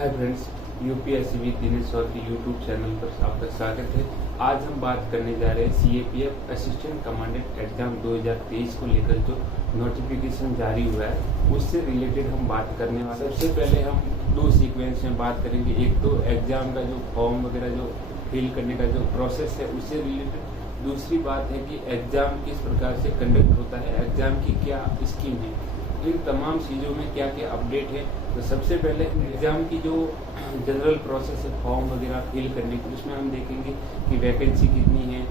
Hi friends, UPSC with Dinesh sir के YouTube channel पर आपका स्वागत है। आज हम बात करने जा रहे हैं सीएपीएफ असिस्टेंट कमांडेंट एग्जाम 2023 को लेकर जो नोटिफिकेशन जारी हुआ है उससे रिलेटेड हम बात करने वाले हैं। सबसे पहले हम दो सीक्वेंस में बात करेंगे। एक तो एग्जाम का जो फॉर्म वगैरह जो फिल करने का जो प्रोसेस है उससे रिलेटेड। दूसरी बात है कि एग्जाम किस प्रकार से कंडक्ट होता है, एग्जाम की क्या स्कीम है, इन तमाम चीज़ों में क्या क्या अपडेट है। तो सबसे पहले एग्ज़ाम की जो जनरल प्रोसेस है फॉर्म वगैरह फिल करने की, उसमें हम देखेंगे कि वैकेंसी कितनी है,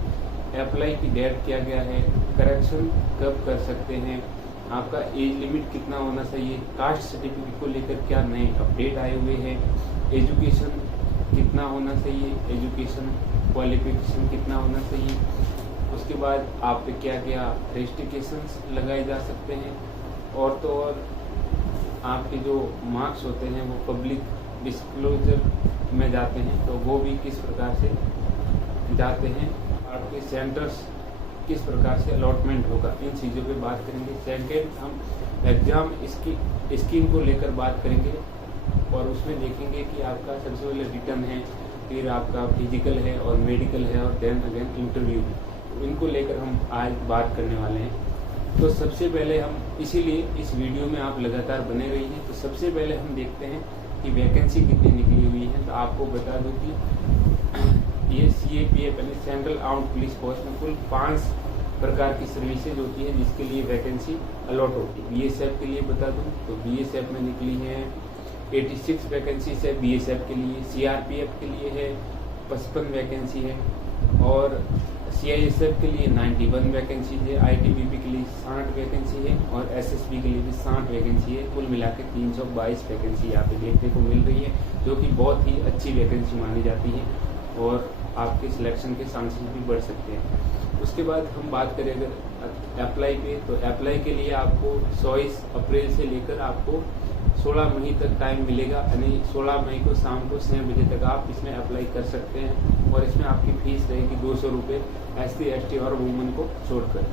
अप्लाई की डेट क्या क्या है, करेक्शन कब कर सकते हैं, आपका एज लिमिट कितना होना चाहिए, कास्ट सर्टिफिकेट को लेकर क्या नए अपडेट आए हुए हैं, एजुकेशन कितना होना चाहिए, एजुकेशन क्वालिफिकेशन कितना होना चाहिए, उसके बाद आप पे क्या क्या रेस्ट्रिक्शंस लगाए जा सकते हैं, और तो और आपके जो मार्क्स होते हैं वो पब्लिक डिस्क्लोजर में जाते हैं तो वो भी किस प्रकार से जाते हैं, आपके सेंटर्स किस प्रकार से अलॉटमेंट होगा, इन चीज़ों पे बात करेंगे। सेकेंड, हम एग्ज़ाम इसकी स्कीम को लेकर बात करेंगे और उसमें देखेंगे कि आपका सबसे पहले रिटर्न है, फिर आपका फिजिकल है और मेडिकल है और देन अगेन इंटरव्यू है। तो इनको लेकर हम आज बात करने वाले हैं। तो सबसे पहले हम इसीलिए इस वीडियो में आप लगातार बने रहिए। तो सबसे पहले हम देखते हैं कि वैकेंसी कितनी निकली हुई है। तो आपको बता दूं कि ये सीएपीएफ यानी सेंट्रल आर्म्ड पुलिस फोर्स में कुल 5 प्रकार की सर्विसेज होती है जिसके लिए वैकेंसी अलॉट होती है। बीएसएफ के लिए बता दूं तो बीएसएफ में निकली है 86 वैकेंसीज है बीएसएफ के लिए, सीआरपीएफ के लिए है 55 वैकेंसी है, और सीआईएसएफ के लिए 91 वैकेंसी है, आईटीबीपी के लिए 60 वैकेंसी है और एसएसबी के लिए भी 60 वैकेंसी है। कुल मिलाकर 322 वैकेंसी यहाँ पे देखने को मिल रही है, जो कि बहुत ही अच्छी वैकेंसी मानी जाती है और आपके सिलेक्शन के चांसेस भी बढ़ सकते हैं। उसके बाद हम बात करें अगर अप्लाई पे, तो अप्लाई के लिए आपको 24 अप्रैल से लेकर आपको 16 मई तक टाइम मिलेगा, यानी 16 मई को शाम को 6 बजे तक आप इसमें अप्लाई कर सकते हैं और इसमें आपकी फीस रहेगी 200 रुपये SC ST और वुमेन को छोड़कर।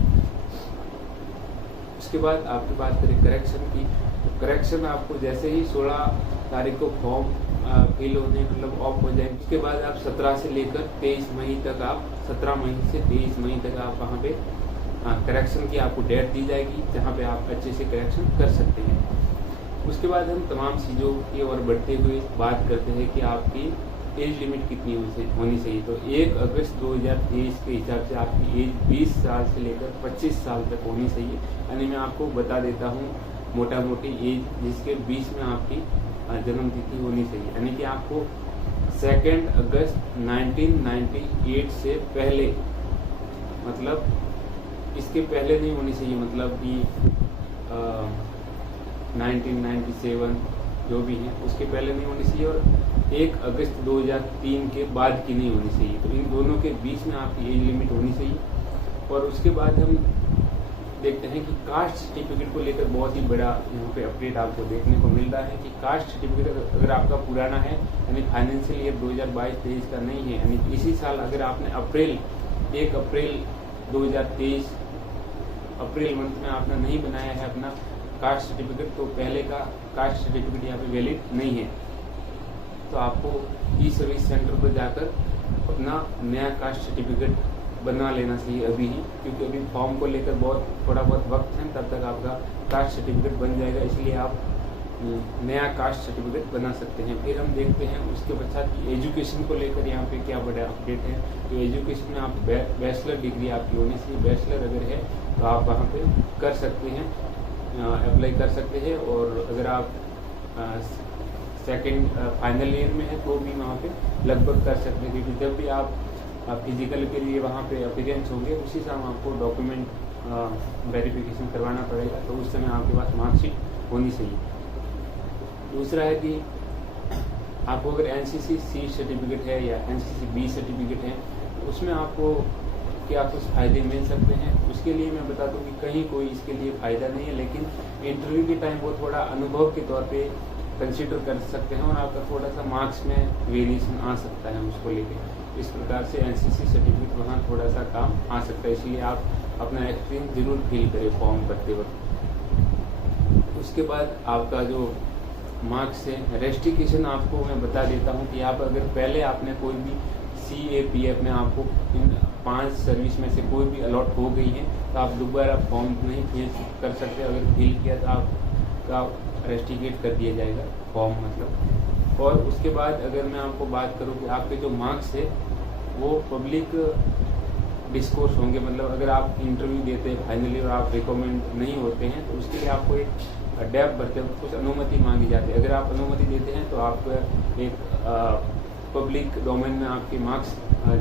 उसके बाद आपकी बात करें करेक्शन की, तो करेक्शन आपको जैसे ही 16 तारीख को फॉर्म फिल होने मतलब ऑफ हो जाएंगे, उसके बाद आप 17 से लेकर 23 मई तक आप 17 मई से 23 मई तक आप वहाँ पे करेक्शन की आपको डेट दी जाएगी जहाँ पे आप अच्छे से करेक्शन कर सकते हैं। उसके बाद हम तमाम चीज़ों की ओर बढ़ते हुए बात करते हैं कि आपकी एज लिमिट कितनी होनी चाहिए। तो 1 अगस्त 2023 के हिसाब से आपकी एज 20 साल से लेकर 25 साल तक होनी चाहिए। यानी मैं आपको बता देता हूँ मोटा मोटी एज जिसके 20 में आपकी जन्म तिथि होनी चाहिए, यानी कि आपको 2 अगस्त 1998 से पहले, मतलब इसके पहले नहीं होनी चाहिए, मतलब कि 1997 जो भी है उसके पहले नहीं होनी चाहिए और 1 अगस्त 2003 के बाद की नहीं होनी चाहिए। तो इन दोनों के बीच में आपकी एज लिमिट होनी चाहिए। और उसके बाद हम देखते हैं कि कास्ट सर्टिफिकेट को लेकर बहुत ही बड़ा यहाँ पे अपडेट आपको देखने को मिल रहा है कि कास्ट सर्टिफिकेट अगर आपका पुराना है, यानी फाइनेंशियल ईयर 2022-23 का नहीं है, यानी इसी साल अगर आपने 1 अप्रैल 2023 अप्रैल मंथ में आपने नहीं बनाया है अपना कास्ट सर्टिफिकेट, तो पहले का कास्ट सर्टिफिकेट यहाँ पे वैलिड नहीं है। तो आपको ई सर्विस सेंटर पर जाकर अपना नया कास्ट सर्टिफिकेट बना लेना चाहिए अभी ही, क्योंकि अभी फॉर्म को लेकर थोड़ा बहुत वक्त है, तब तक आपका कास्ट सर्टिफिकेट बन जाएगा, इसलिए आप नया कास्ट सर्टिफिकेट बना सकते हैं। फिर हम देखते हैं उसके पश्चात की एजुकेशन को लेकर यहाँ पे क्या बड़ा अपडेट है। तो एजुकेशन में आप बैचलर डिग्री आपकी होनी चाहिए, बैचलर अगर है तो आप वहाँ पे कर सकते हैं, अप्लाई कर सकते हैं। और अगर आप सेकेंड फाइनल ईयर में है तो भी वहाँ पे लगभग कर सकते हैं, क्योंकि जब भी आप फिजिकल के लिए वहाँ पे अपीयरेंस होंगे उसी समय आपको डॉक्यूमेंट वेरिफिकेशन करवाना पड़ेगा, तो उस समय आपके पास मार्कशीट होनी चाहिए। दूसरा है कि आपको अगर NCC C सर्टिफिकेट है या NCC B सर्टिफिकेट है तो उसमें आपको क्या कुछ फ़ायदे मिल सकते हैं। उसके लिए मैं बता दूं कि कहीं कोई इसके लिए फ़ायदा नहीं है, लेकिन इंटरव्यू के टाइम वो थोड़ा अनुभव के तौर पे कंसिडर कर सकते हैं और आपका थोड़ा सा मार्क्स में वेरिएशन आ सकता है उसको लेके। इस प्रकार से NCC सर्टिफिकेट वहाँ थोड़ा सा काम आ सकता है, इसलिए आप अपना एक्सपीरियंस जरूर फील करें फॉर्म भरते वक्त। उसके बाद आपका जो मार्क्स है। रेस्ट्रिक्शन आपको मैं बता देता हूँ कि आप अगर पहले आपने कोई भी CAPF में आपको इन 5 सर्विस में से कोई भी अलॉट हो गई है तो आप दोबारा फॉर्म नहीं फिल कर सकते। अगर फिल किया तो आपका रेस्ट्रिकेट कर दिया जाएगा फॉर्म मतलब। और उसके बाद अगर मैं आपको बात करूँ कि आपके जो मार्क्स है वो पब्लिक डिस्कोर्स होंगे, मतलब अगर आप इंटरव्यू देते हैं फाइनली और आप रिकमेंड नहीं होते हैं तो उसके लिए आपको एक डैप भरते हैं, कुछ अनुमति मांगी जाती है। अगर आप अनुमति देते हैं तो आपको एक पब्लिक डोमेन में आपके मार्क्स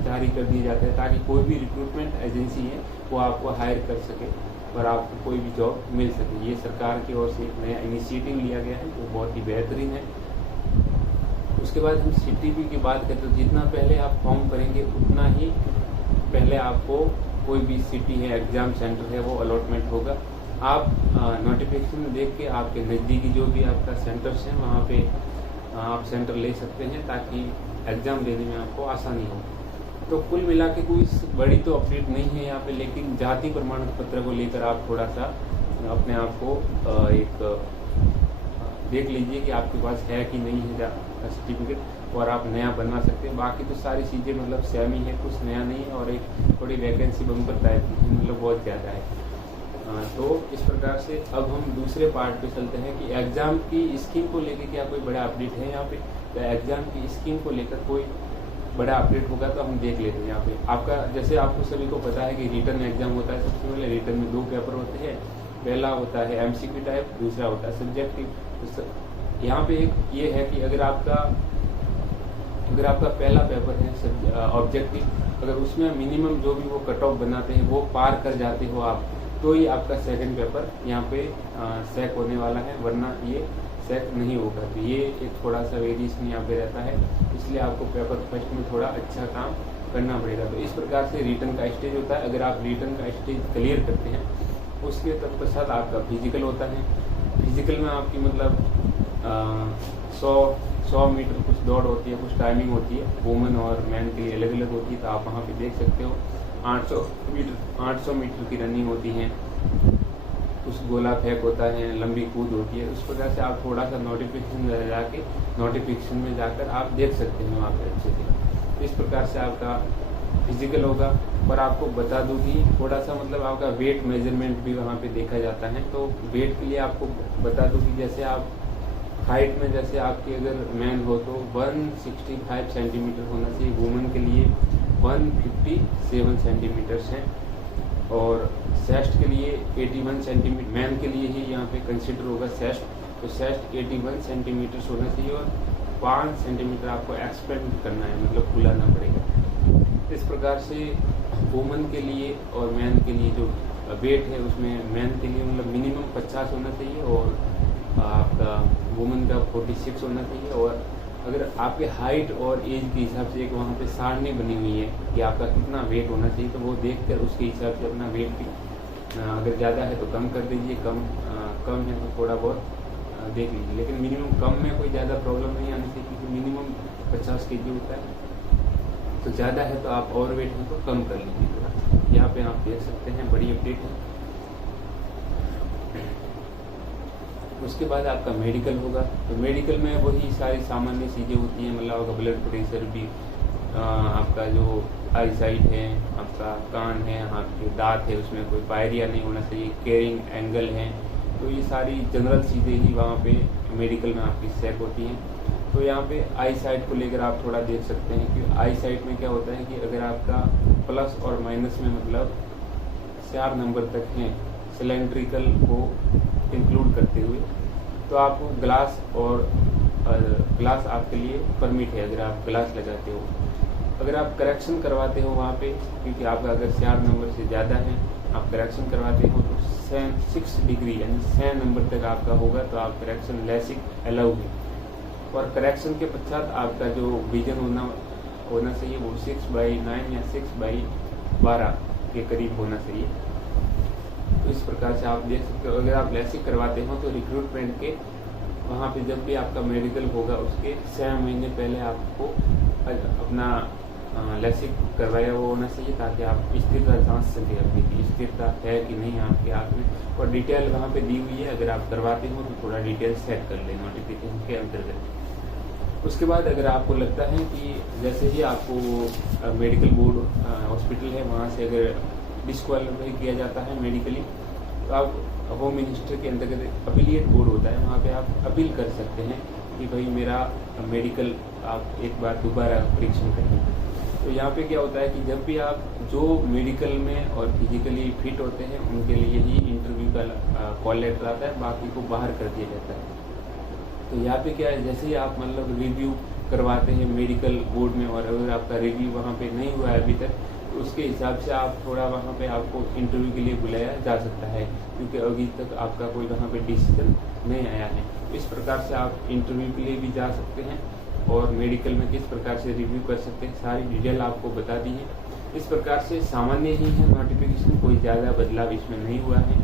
जारी कर दिए जाते हैं ताकि कोई भी रिक्रूटमेंट एजेंसी है वो आपको हायर कर सके और आपको कोई भी जॉब मिल सके। ये सरकार की ओर से एक नया इनिशिएटिव लिया गया है जो बहुत ही बेहतरीन है। उसके बाद हम CTP की बात करते हैं, जितना पहले आप फॉर्म भरेंगे उतना ही पहले आपको कोई भी सिटी है, एग्जाम सेंटर है, वो अलॉटमेंट होगा। आप नोटिफिकेशन देख के आपके नज़दीकी जो भी आपका सेंटर्स हैं वहाँ पे आप सेंटर ले सकते हैं ताकि एग्ज़ाम देने में आपको आसानी हो। तो कुल मिला के कोई बड़ी तो अपडेट नहीं है यहाँ पे, लेकिन जाति प्रमाण पत्र को लेकर आप थोड़ा सा अपने आप को एक देख लीजिए कि आपके पास है कि नहीं है सर्टिफिकेट, और आप नया बनवा सकते हैं। बाकी तो सारी चीज़ें मतलब सेम ही है, कुछ नया नहीं है। और एक थोड़ी वैकेंसी बम्पर टाइप की मतलब बहुत ज़्यादा है। तो इस प्रकार से अब हम दूसरे पार्ट पे चलते हैं कि एग्ज़ाम की स्कीम को लेकर क्या कोई बड़ा अपडेट है यहाँ पे। तो एग्ज़ाम की स्कीम को लेकर कोई बड़ा अपडेट होगा तो हम देख लेते हैं। यहाँ पे आपका जैसे आपको सभी को पता है कि रिटर्न एग्जाम होता है। सबसे पहले रिटर्न में 2 पेपर होते हैं, पहला होता है MCQ टाइप, दूसरा होता है सब्जेक्टिव। तो यहाँ पे एक ये है कि अगर आपका पहला पेपर है ऑब्जेक्टिव, अगर उसमें मिनिमम जो भी वो कट ऑफ बनाते हैं वो पार कर जाते हो आप, तो ही आपका सेकंड पेपर यहाँ पे सेक होने वाला है, वरना ये सेक नहीं होगा। तो ये एक थोड़ा सा वेरिएशन यहाँ पे रहता है, इसलिए आपको पेपर फर्स्ट में थोड़ा अच्छा काम करना पड़ेगा। तो इस प्रकार से रिटर्न का स्टेज होता है। अगर आप रिटर्न का स्टेज क्लियर करते हैं उसके तत्पश्चात आपका फिजिकल होता है। फिजिकल में आपकी मतलब 100 मीटर कुछ दौड़ होती है, कुछ टाइमिंग होती है, वुमेन और मैन के लिए अलग अलग होती है। तो आप वहाँ पे देख सकते हो 800 मीटर की रनिंग होती है, कुछ गोला फेंक होता है, लंबी कूद होती है। उस प्रकार से आप थोड़ा सा नोटिफिकेशन में जाकर आप देख सकते हैं वहाँ पे अच्छे से। इस प्रकार से आपका फिजिकल होगा। पर आपको बता दूँ कि थोड़ा सा मतलब आपका वेट मेजरमेंट भी वहाँ पे देखा जाता है। तो वेट के लिए आपको बता दूँ कि जैसे आप हाइट में जैसे आपकी अगर मैन हो तो 165 सेंटीमीटर होना चाहिए, वुमेन के लिए 157 सेंटीमीटर्स हैं, और सेस्ट के लिए 81 सेंटीमीटर मैन के लिए ही यहाँ पे कंसिडर होगा सेस्ट। तो सेस्ट 81 सेंटीमीटर होना चाहिए और 5 सेंटीमीटर आपको एक्सपेंड करना है, मतलब फुलाना पड़ेगा। इस प्रकार से वुमेन के लिए और मैन के लिए जो वेट है उसमें मैन के लिए मतलब मिनिमम 50 होना चाहिए और आपका वुमेन का 46 होना चाहिए। और अगर आपके हाइट और एज के हिसाब से एक वहाँ पे सारणी बनी हुई है कि आपका कितना वेट होना चाहिए, तो वो देखकर उसके हिसाब से अपना वेट भी अगर ज़्यादा है तो कम कर दीजिए, कम है तो थोड़ा बहुत देख लीजिए। लेकिन मिनिमम कम में कोई ज़्यादा प्रॉब्लम नहीं आनी चाहिए, क्योंकि मिनिमम 50 kg होता है। तो ज़्यादा है तो आप ओवर वेट हैं तो कम कर लीजिए थोड़ा। यहाँ पे आप देख सकते हैं बड़ी अपडेट है। उसके बाद आपका मेडिकल होगा। तो मेडिकल में वही सारी सामान्य चीज़ें होती हैं, मतलब आपका ब्लड प्रेशर भी, आपका जो आई साइट है, आपका कान है, आपके दांत है, उसमें कोई पायरिया नहीं होना चाहिए, केयरिंग एंगल है। तो ये सारी जनरल चीज़ें ही वहाँ पे मेडिकल में आपकी चेक होती हैं। तो यहाँ पे आई साइट को लेकर आप थोड़ा देख सकते हैं कि आई साइट में क्या होता है कि अगर आपका प्लस और माइनस में मतलब 4 नंबर तक हैं सिलेंड्रिकल को इंक्लूड करते हुए, तो आपको ग्लास और ग्लास आपके लिए परमिट है अगर आप ग्लास लगाते हो। अगर आप करेक्शन करवाते हो वहाँ पे, क्योंकि आपका अगर 4 नंबर से ज़्यादा है, आप करेक्शन करवाते हो तो 6 डिग्री यानी 6 नंबर तक आपका होगा, तो आप करेक्शन लेसिक अलाउ है। और करेक्शन के पश्चात आपका जो विजन होना चाहिए वो 6/9 या 6/12 के करीब होना चाहिए। तो इस प्रकार से आप देख सकते हो। अगर आप लेसिक करवाते हो तो रिक्रूटमेंट के वहाँ पे जब भी आपका मेडिकल होगा उसके 6 महीने पहले आपको अपना लैसिक करवाया हुआ होना चाहिए, ताकि आप स्थिरता जांच सकें अपनी की स्थिरता है कि नहीं आपके आँख में, और डिटेल वहाँ पे दी हुई है। अगर आप करवाते हो तो थोड़ा डिटेल सेट कर लें नोटिफिकेशन के अंतर्गत। उसके बाद अगर आपको लगता है कि जैसे ही आपको मेडिकल बोर्ड हॉस्पिटल है वहाँ से अगर डिस्क्वालीफाई किया जाता है मेडिकली, तो आप होम मिनिस्टर के अंतर्गत अपीलिएट बोर्ड होता है, वहाँ पे आप अपील कर सकते हैं कि भाई मेरा मेडिकल आप एक बार दोबारा परीक्षण करें। तो यहाँ पे क्या होता है कि जब भी आप जो मेडिकल में और फिजिकली फिट होते हैं उनके लिए ही इंटरव्यू का कॉल लेटर आता है, बाकी को बाहर कर दिया जाता है। तो यहाँ पे क्या है, जैसे ही आप मतलब रिव्यू करवाते हैं मेडिकल बोर्ड में, और अगर आपका रिव्यू वहाँ पे नहीं हुआ है अभी तक, तो उसके हिसाब से आप थोड़ा वहाँ पे आपको इंटरव्यू के लिए बुलाया जा सकता है, क्योंकि अभी तक आपका कोई वहाँ पे डिसीजन नहीं आया है। इस प्रकार से आप इंटरव्यू के लिए भी जा सकते हैं, और मेडिकल में किस प्रकार से रिव्यू कर सकते हैं सारी डिटेल आपको बता दी है। इस प्रकार से सामान्य ही है नोटिफिकेशन, कोई ज़्यादा बदलाव इसमें नहीं हुआ है,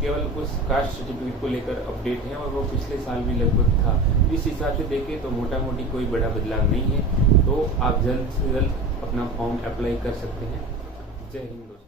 केवल कुछ कास्ट सर्टिफिकेट को लेकर अपडेट है, और वो पिछले साल भी लगभग था। इस हिसाब से देखें तो मोटा मोटी कोई बड़ा बदलाव नहीं है। तो आप जल्द से जल्द अपना फॉर्म अप्लाई कर सकते हैं। जय हिंद दोस्तों।